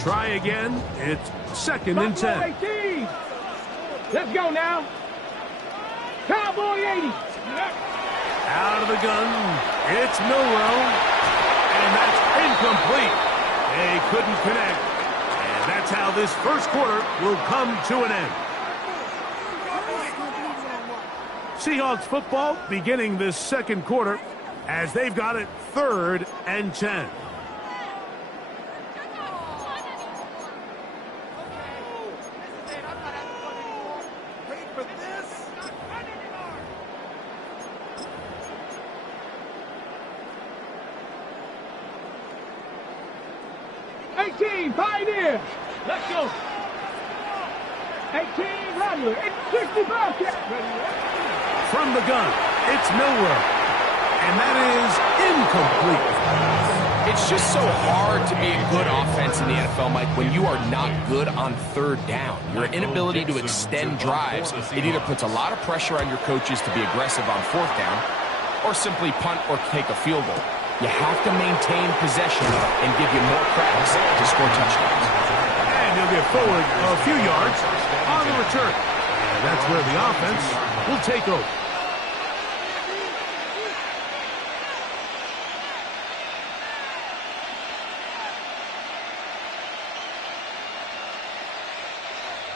try again. It's 2nd and 10. 18. Let's go now. Cowboy 80. Out of the gun. It's Milrow. And that's incomplete. They couldn't connect. And that's how this first quarter will come to an end. Seahawks football beginning this second quarter as they've got it 3rd and 10. Pioneer. Let's go. 18 Rattler. It's 65. From the gun, it's Milrow. And that is incomplete. It's just so hard to be a good offense in the NFL, Mike, when you are not good on 3rd down. Your inability to extend drives, it either puts a lot of pressure on your coaches to be aggressive on 4th down or simply punt or take a field goal. You have to maintain possession and give you more cracks to score touchdowns. And he'll get forward a few yards on the return. And that's where the offense will take over.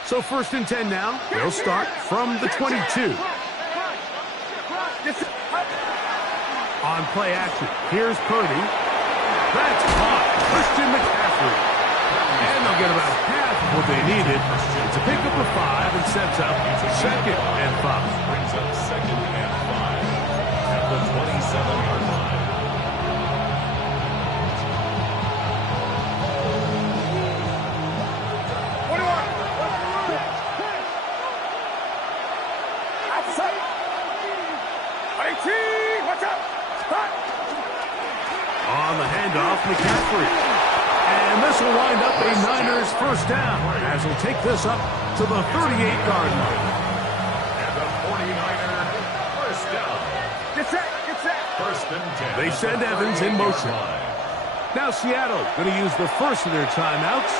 So 1st and 10 now. They'll start from the 22. On play action, here's Purdy. That's caught. Christian McCaffrey. And they'll get about half of what they needed. It's a pickup of 5 and sets up 2nd and 5. Brings up 2nd and 5 at the 27-yard line. On the handoff, McCaffrey. And this will wind up a Niners 1st down as he'll take this up to the 38-yard line. And the 49er 1st down. Get set. 1st and 10. They send Evans in motion. Now Seattle going to use the first of their timeouts.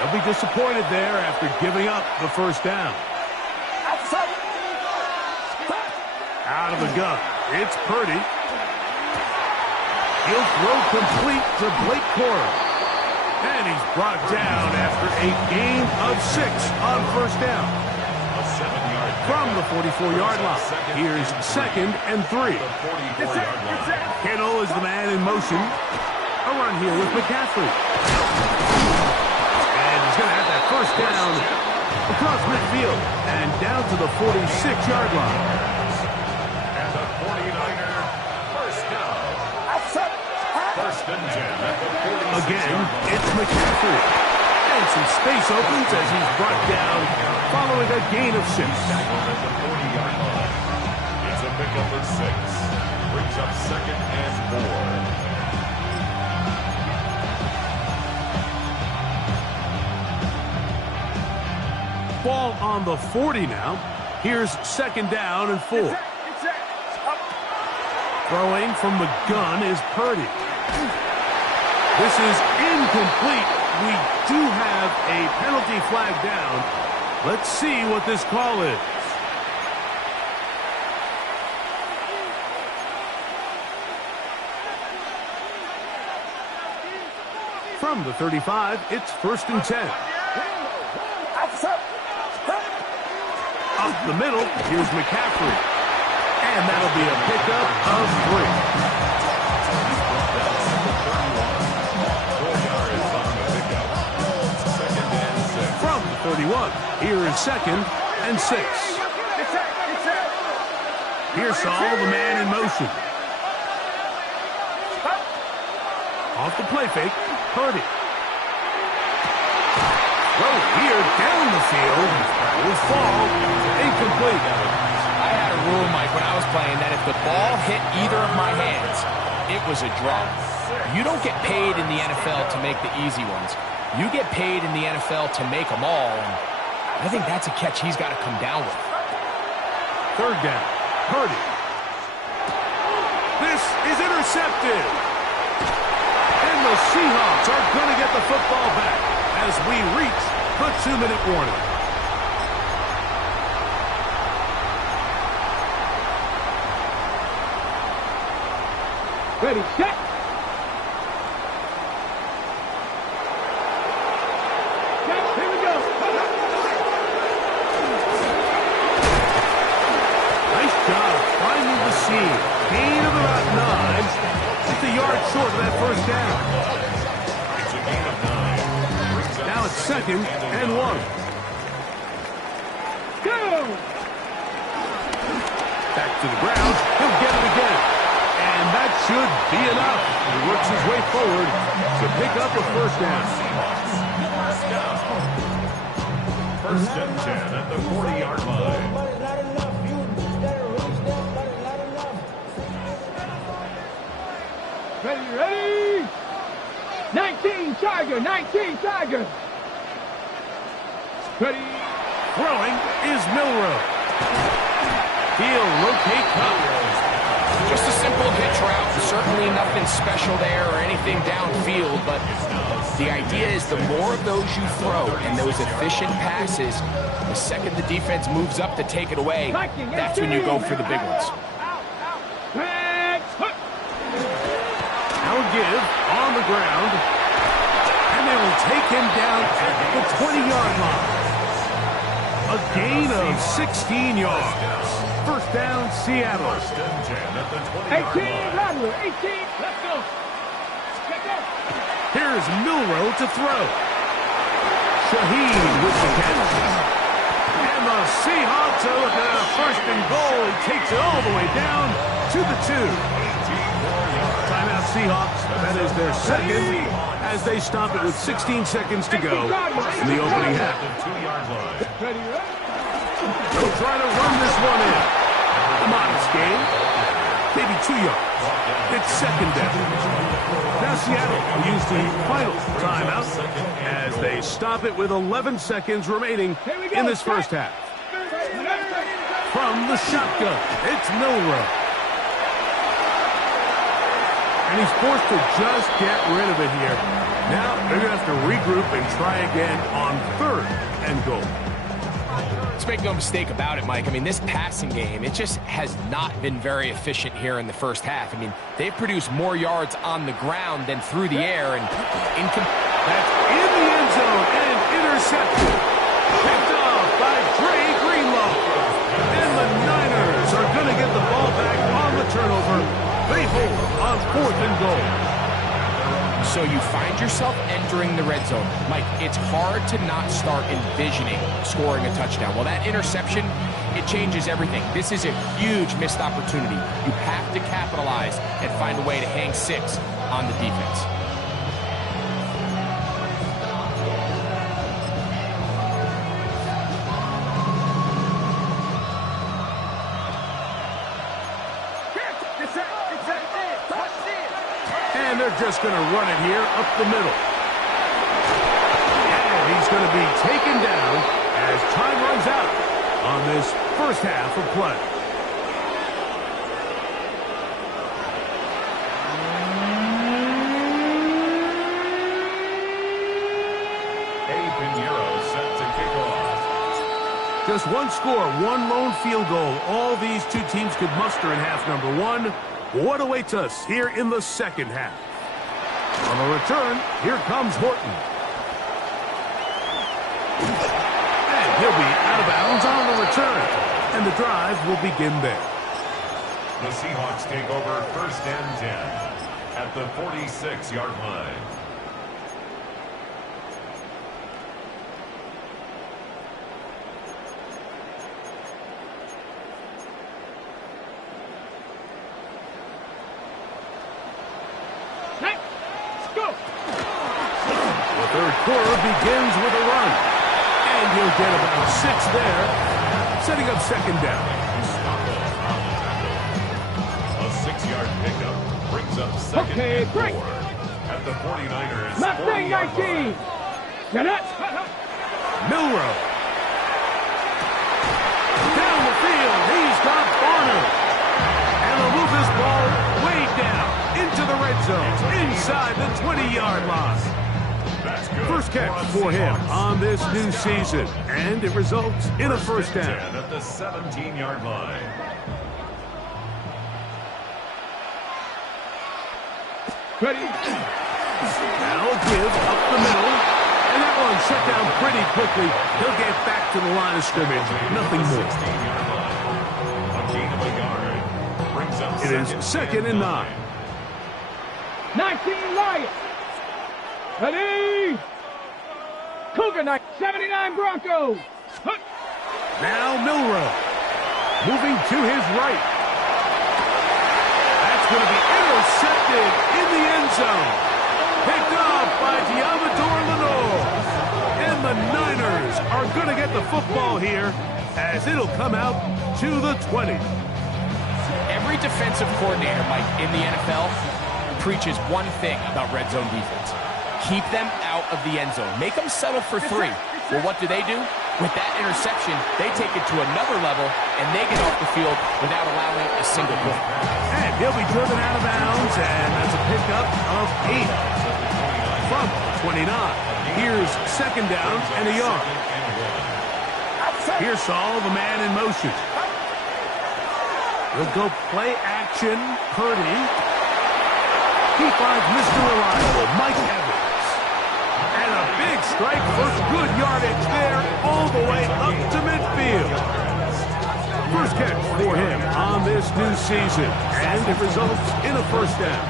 They'll be disappointed there after giving up the 1st down. Out of the gun, it's Purdy. He'll throw complete to Blake Corum. And he's brought down after a gain of 6 on 1st down. A 7-yard From the 44-yard line, here's 2nd and 3. Kittle is the man in motion. A run here with McCaffrey. And he's going to have that 1st down across midfield and down to the 46-yard line. And the 49er 1st down. 1st and 10 at the 46. Again, it's McCaffrey. And some space opens as he's brought down following a gain of 6. At the 40-yard line. It's a pickup of 6. Brings up 2nd and 4. Ball on the 40 now. Here's 2nd down and 4. Throwing from the gun is Purdy. This is incomplete. We do have a penalty flag down. Let's see what this call is. From the 35, it's 1st and 10. Up the middle, here's McCaffrey. And that'll be a pickup of 3. From the 31, here is 2nd and 6. Here's Saul, the man in motion. Off the play fake, Purdy. Throw here down the field. Will fall incomplete. I had a rule, Mike, when I was playing that if the ball hit either of my hands, it was a draw. You don't get paid in the NFL to make the easy ones. You get paid in the NFL to make them all, and I think that's a catch he's got to come down with. 3rd down, Purdy. This is intercepted. And the Seahawks are going to get the football back as we reach the 2-minute warning. Ready, set. Here we go. Nice job finding the seam. Gain of about 9. Just a yard short of that first down. It's a gain of 9. Now it's 2nd and 1. Go. Back to the ground. He'll get it again. And that should be enough. He works his way forward to pick up a first down. First and 10 at the 40-yard line. Ready. 19 Tiger, 19 Tiger. Ready. Throwing is Milrow. He'll locate Cup. Just a simple hitch route. Certainly nothing special there or anything downfield, but the idea is the more of those you throw and those efficient passes, the second the defense moves up to take it away, that's when you go for the big ones. Now a give on the ground, and they will take him down at the 20-yard line. A gain of 16 yards. First down, Seattle. First and 10 at the 20-yard 18, line. Rattler, 18. Let's go. Check out. Here's Milrow to throw. Shaheen with the catch. And the Seahawks are looking at a first and goal. He takes it all the way down to the 2. Timeout, Seahawks. That is their second as they stop it with 16 seconds to go in the opening half. Ready. They'll try to run this one in. A modest gain. Maybe 2 yards. It's second down. Now Seattle will use the final timeout as they stop it with 11 seconds remaining in this first half. From the shotgun, it's Milrow. And he's forced to just get rid of it here. Now they're going to have to regroup and try again on 3rd and goal. Let's make no mistake about it, Mike. I mean, this passing game, it just has not been very efficient here in the first half. I mean, they've produced more yards on the ground than through the air. And that's in the end zone and intercepted. Picked off by Dre Greenlaw. And the Niners are going to get the ball back on the turnover. They hold on 4th and goal. So you find yourself entering the red zone. Mike, it's hard to not start envisioning scoring a touchdown. Well, that interception, it changes everything. This is a huge missed opportunity. You have to capitalize and find a way to hang 6 on the defense. And they're just going to run it here up the middle. And he's going to be taken down as time runs out on this first half of play. Set to kick off. Just one score, one lone field goal. All these two teams could muster in half number 1. What awaits us here in the second half? On the return, here comes Horton. And he'll be out of bounds on the return. And the drive will begin there. The Seahawks take over first and 10 at the 46-yard line. Third quarter begins with a run. And he'll get about 6 there, setting up second down. A 6-yard pickup brings up second and 4 at the 49ers. Mustang 19. Now that's Milrow. Down the field, he's got Barner. And they'll move this ball way down into the red zone, inside the 20-yard line. That's good. First catch for him on this new season, and it results in a first down. At the 17-yard line. Ready? Now a give up the middle, and that one shut down pretty quickly. He'll get back to the line of scrimmage. Nothing more. 16-yard line. A gain of a yard. Brings up It is second and 9. 19 Lions. Ready? Cougar 79 Broncos. Huck. Now Milrow, moving to his right. That's going to be intercepted in the end zone. Picked up by Diamador Lenore. And the Niners are going to get the football here as it'll come out to the 20. Every defensive coordinator, Mike, in the NFL preaches one thing about red zone defense. Keep them out of the end zone. Make them settle for 3. Well, what do? With that interception, they take it to another level, and they get off the field without allowing a single point. And he'll be driven out of bounds, and that's a pickup of 8 from 29. Here's second down and a yard. Here's Saul, the man in motion. He'll go play action. Purdy. He finds Mr. Reliable, Mike Evans. And a big strike for good yardage there all the way up to midfield. First catch for him on this new season, and it results in a first down.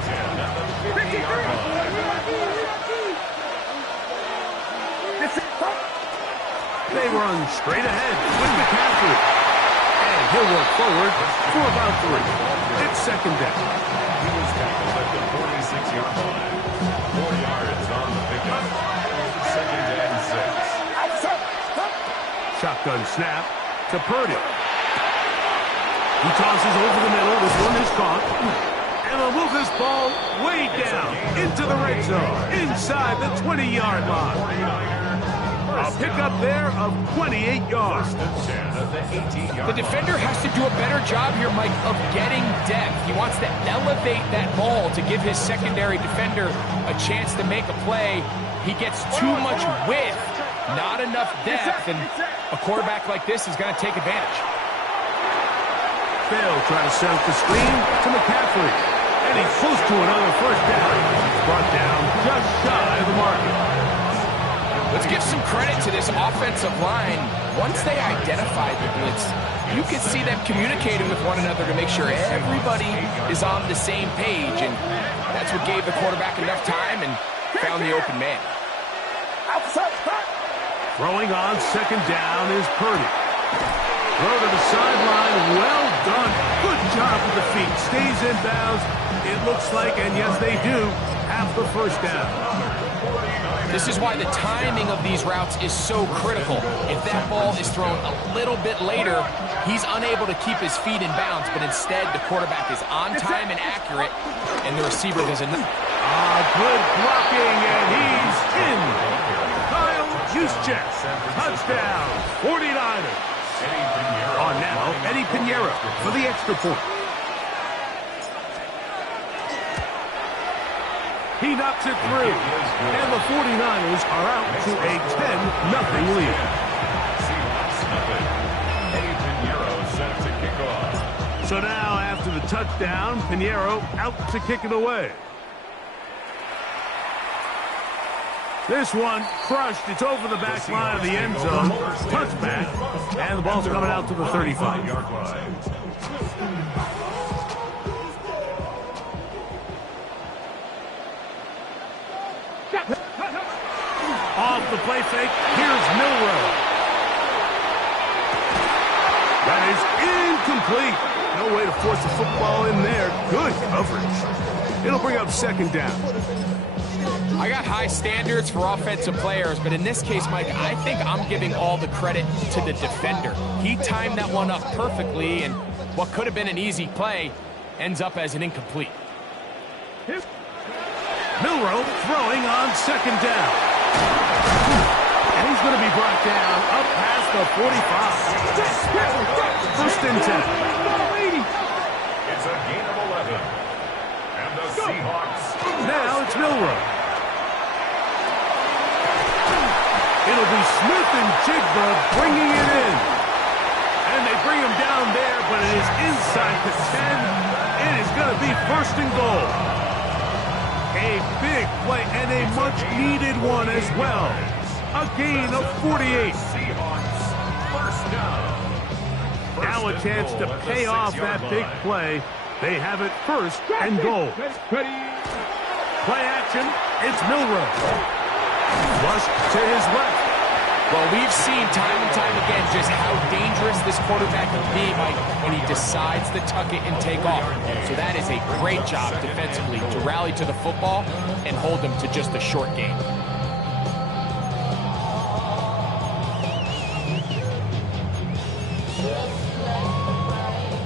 They run straight ahead with McCaffrey. And he'll work forward for about 3. It's second down. He was tackled at the 46-yard line. 4 yards on the pickup. Second and 6. Shotgun snap to Purdy. He tosses over the middle. This one is caught. And they'll move this ball way down into the red zone, inside the 20-yard line. A pickup there of 28 yards. The defender has to do a better job here, Mike, of getting depth. He wants to elevate that ball to give his secondary defender a chance to make a play. He gets too much width, not enough depth, and a quarterback like this is going to take advantage. Bill trying to set up the screen to McCaffrey. And he's close to another first down. He's brought down just shy of the marker. Let's give some credit to this offensive line. Once they identified the blitz, you could see them communicating with one another to make sure everybody is on the same page, and that's what gave the quarterback enough time and found the open man. Throwing on second down is Purdy. Throw to the sideline. Well done. Good job with the feet. Stays in bounds. It looks like, and yes, they do, have the first down. This is why the timing of these routes is so critical. If that ball is thrown a little bit later, he's unable to keep his feet in bounds, but instead the quarterback is on time and accurate, and the receiver does enough. Good blocking, and he's in. Kyle Juszczyk, touchdown, 49ers. On now, Eddie Pinheiro for the extra point. He knocks it through, and the 49ers are out to a 10-0 lead. Seahawks nothing. Eddie Pinheiro set to kick off. So now, after the touchdown, Pinheiro out to kick it away. This one crushed. It's over the back line of the end zone. Touchback, and the ball's coming out to the 35-yard line. Off the play fake, here's Milrow. That is incomplete. No way to force the football in there. Good coverage. It'll bring up second down. I got high standards for offensive players, but in this case, Mike, I think I'm giving all the credit to the defender. He timed that one up perfectly, and what could have been an easy play ends up as an incomplete. Milrow throwing on second down. And he's going to be brought down up past the 45. First and 10. It's a gain of 11. And the Seahawks. Now it's Milrow. It'll be Smith and Jigba bringing it in. And they bring him down there, but it is inside the 10. It is going to be first and goal. A big play and a much-needed one as well. A gain of 48. Seahawks, first down. Now a chance to pay off that big play. They have it first and goal. Ready. Play action. It's Milrow. Flush to his left. Well, we've seen time and time again just how dangerous this quarterback can be, Mike, when he decides to tuck it and take off. So that is a great job defensively to rally to the football and hold them to just a short game.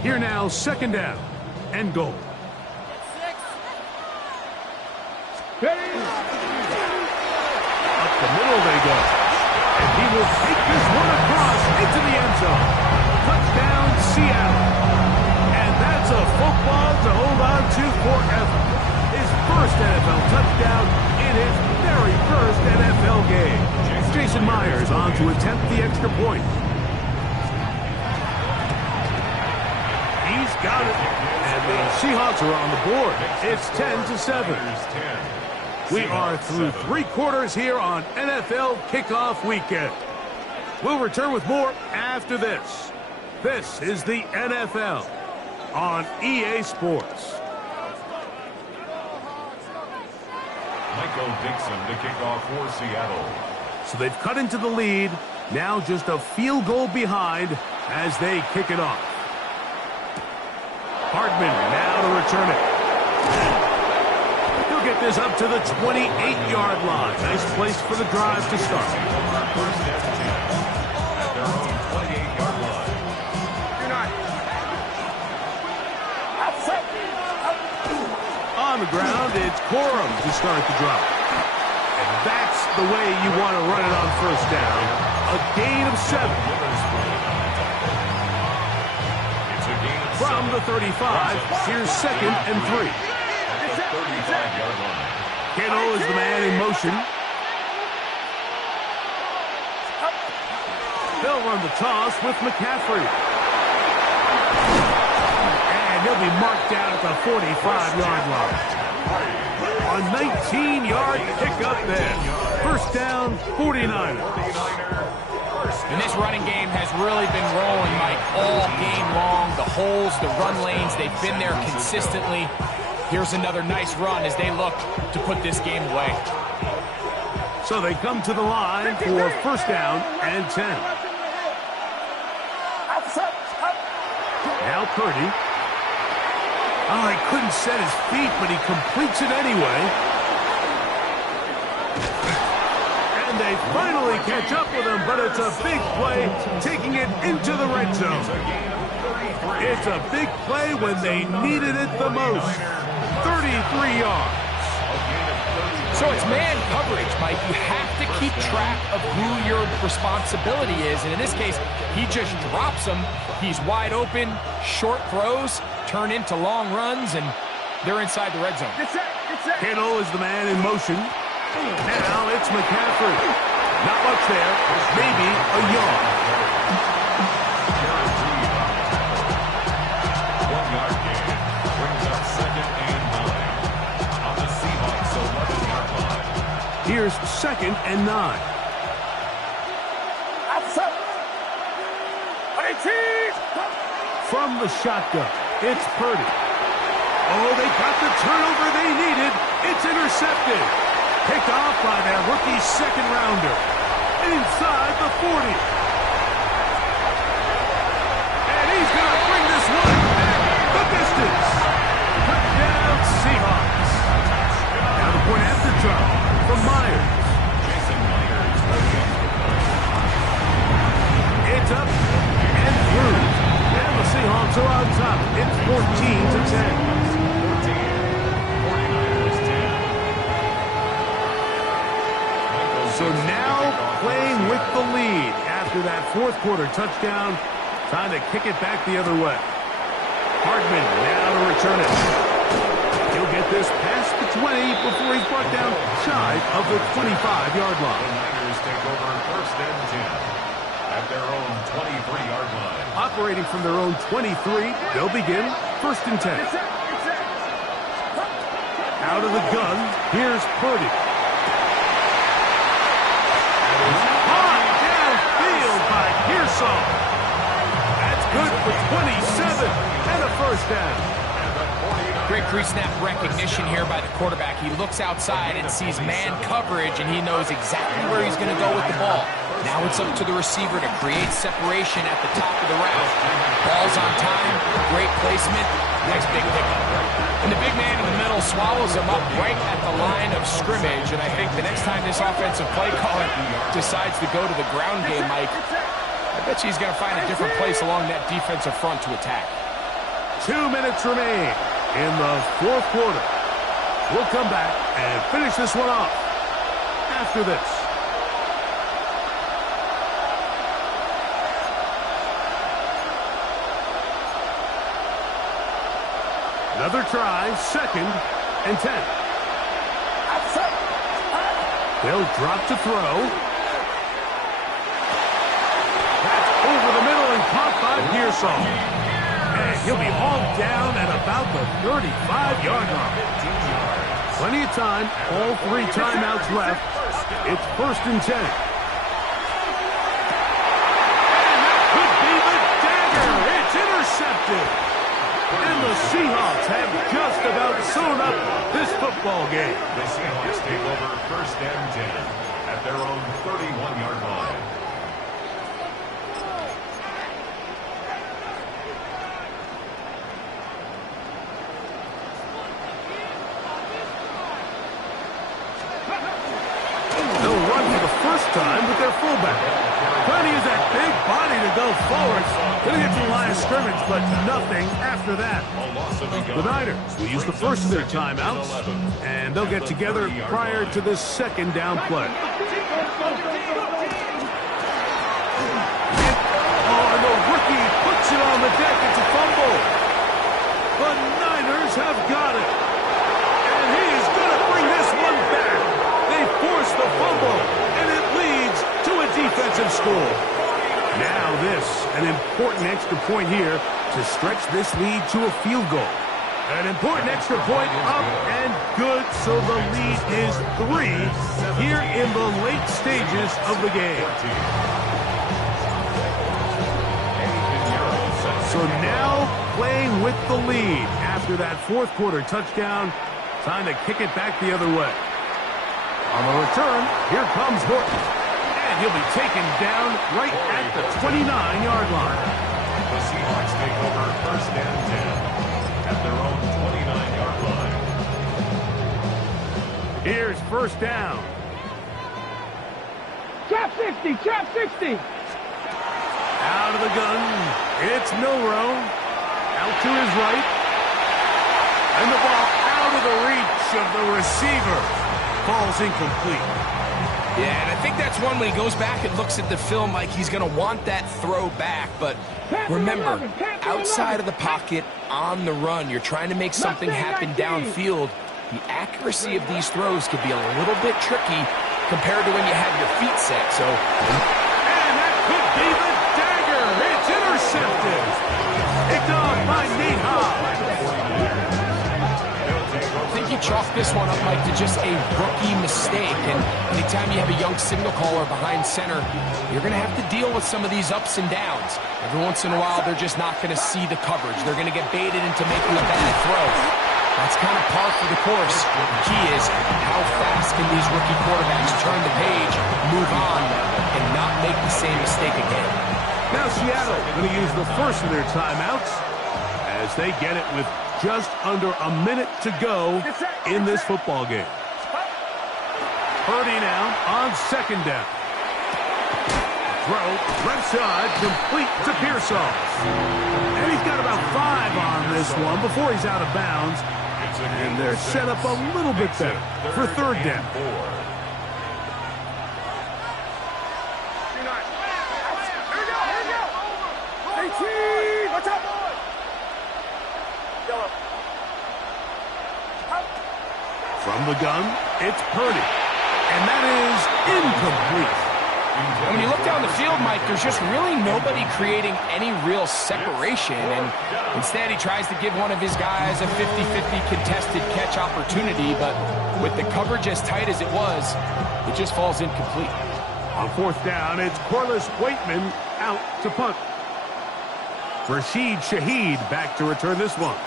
Here now, second down and goal. Ready. Up the middle they go. And he will take this one across into the end zone. Touchdown, Seattle. And that's a football to hold on to forever. His first NFL touchdown in his very first NFL game. Jason Myers on to attempt the extra point. He's got it. And the Seahawks are on the board. It's 10-7. We are through 3 quarters here on NFL Kickoff Weekend. We'll return with more after this. This is the NFL on EA Sports. Michael Dixon to kick off for Seattle. So they've cut into the lead. Now just a field goal behind as they kick it off. Hardman now to return it. He'll get this up to the 28-yard line. Nice place for the drive to start. First and 10 at their own 28-yard line. On the ground, it's Corum to start the drive. And that's the way you want to run it on first down. A gain of 7. From the 35, here's second and 3. At the 35-yard line. Kittle is the man in motion. They'll run the toss with McCaffrey. And he'll be marked down at the 45-yard line. A 19-yard pickup there. First down, 49ers. And this running game has really been rolling, Mike, all game long. The holes, the run lanes, they've been there consistently. Here's another nice run as they look to put this game away. So they come to the line for first down and 10. Now Purdy. Oh, he couldn't set his feet, but he completes it anyway. And they finally catch up with him, but it's a big play, taking it into the red zone. It's a big play when they needed it the most. 33 yards. So it's man coverage, Mike. You have to keep track of who your responsibility is. And in this case, he just drops him. He's wide open, short throws, turn into long runs, and they're inside the red zone. Kittle is the man in motion. Now it's McCaffrey. Not much there. Maybe a yard. 1-yard gain brings up second and 9 on the Seahawks 11-yard line. Here's second and 9. From the shotgun, it's Purdy. Oh, they got the turnover they needed. It's intercepted. Picked off by their rookie second-rounder. Inside the 40. And he's going to bring this one back the distance. Touchdown, Seahawks. Now the point after drop from Myers. Jason Myers. It's up and through. And the Seahawks are on top. It's 14-10. 49ers 10. So now playing with the lead after that fourth quarter touchdown. Time to kick it back the other way. Hardman now to return it. He'll get this past the 20 before he's brought down shy of the 25-yard line. take over first and 10 at their own 23-yard line. Operating from their own 23, they'll begin first and 10. Out of the gun, here's Purdy. That is hot downfield by Pearsall. That's good for 27 and a first down. Great pre-snap recognition here by the quarterback. He looks outside and sees man coverage, and he knows exactly where he's going to go with the ball. Now it's up to the receiver to create separation at the top of the route. Ball's on time, great placement, nice big pickup. And the big man in the middle swallows him up right at the line of scrimmage, and I think the next time this offensive play caller decides to go to the ground game, Mike, I bet you he's going to find a different place along that defensive front to attack. 2 minutes remain in the fourth quarter. We'll come back and finish this one off after this. Another try, second and 10. They'll drop to throw. That's over the middle and caught by Pearsall. And he'll be hauled down at about the 35-yard line. Plenty of time, all 3 timeouts left. It's first and 10. And that could be the dagger. It's intercepted. And the Seahawks have just about sewn up this football game. The Seahawks take over first and 10 at their own 31-yard line. They'll run for the first time with their fullback. Plenty is that big body to go forward. Gonna get to the line of scrimmage, but nothing after that. The Niners will use the first of their timeouts, and they'll get together prior to this second down play. Oh, and the rookie puts it on the deck. It's a fumble. The Niners have got it. And he is going to bring this one back. They force the fumble, and it leads to a defensive score. Now this, an important extra point here to stretch this lead to a field goal. An important extra point up and good, so the lead is 3 here in the late stages of the game. So now playing with the lead after that fourth quarter touchdown. Time to kick it back the other way. On the return, here comes Horton. And he'll be taken down right at the 29-yard line. The Seahawks take over first and 10 at their own 29-yard line. Here's first down. Trap 60, trap 60. Out of the gun, it's Milrow. Out to his right. And the ball out of the reach of the receiver. Ball's incomplete. Yeah, and I think that's one when he goes back and looks at the film like he's going to want that throw back. But remember, outside of the pocket, on the run, you're trying to make something happen downfield. The accuracy of these throws could be a little bit tricky compared to when you have your feet set. So, and that could be the dagger. It's intercepted. Picked off by Nate Hobbs. I think you chalk this one up, Mike, to just a rookie mistake. And anytime you have a young signal caller behind center, you're going to have to deal with some of these ups and downs. Every once in a while, they're just not going to see the coverage. They're going to get baited into making a bad throw. That's kind of par for the course. The key is how fast can these rookie quarterbacks turn the page, move on, and not make the same mistake again. Now Seattle going to use the first of their timeouts as they get it with just under a minute to go in this football game. Purdy now on second down. Throw, left side, complete to Pearsall. And he's got about 5 on this one before he's out of bounds. And they're set up a little bit better for third down. From the gun, it's Purdy. And that is incomplete. And when you look down the field, Mike, there's just really nobody creating any real separation. And instead, he tries to give one of his guys a 50-50 contested catch opportunity. But with the coverage as tight as it was, it just falls incomplete. On fourth down, it's Corliss Waitman out to punt. Rashid Shaheed back to return this one.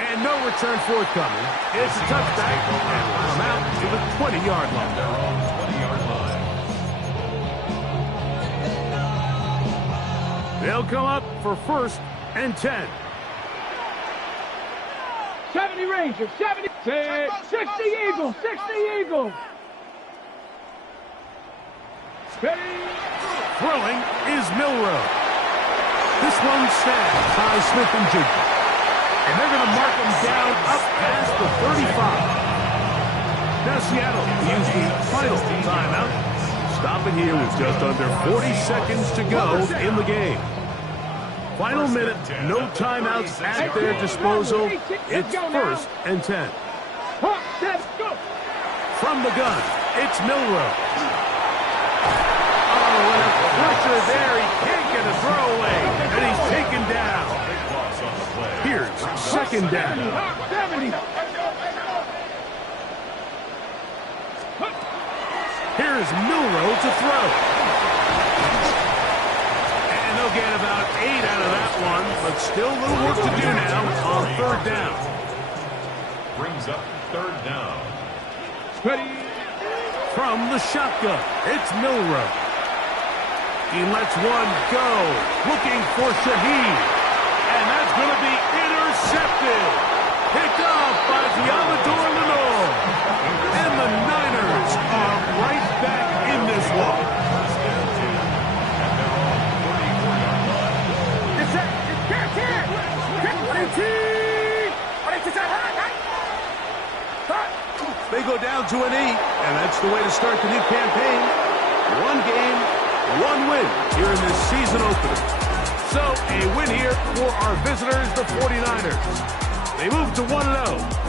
And no return forthcoming. It's a touchback, and I'm out to the 20-yard line. They're on 20-yard line. They'll come up for 1st and 10. 70 Rangers, 70, 60 Eagles, 60 Eagles. Throwing is Milroe. This one snagged by Smith and Jigba. And they're going to mark him down up past the 35. Now Seattle use the final timeout. Stop it here with just under 40 seconds to go in the game. Final minute, no timeouts at their disposal. It's 1st and 10. From the gun, it's Milroe. Oh, and a pressure there. He can't get a throwaway, and he's taken down. Here's 2nd down. Here's Milroe to throw. And they'll get about 8 out of that one, but still a little work to do now on 3rd down. Brings up 3rd down. From the shotgun, it's Milroe. He lets one go, looking for Shaheed. And that's going to be intercepted. Picked off by Diamador Lenore. And the Niners are right back in this one. They go down to an 8, and that's the way to start the new campaign. 1 game, 1 win here in this season opener. So, a win here for our visitors, the 49ers. They move to 1-0.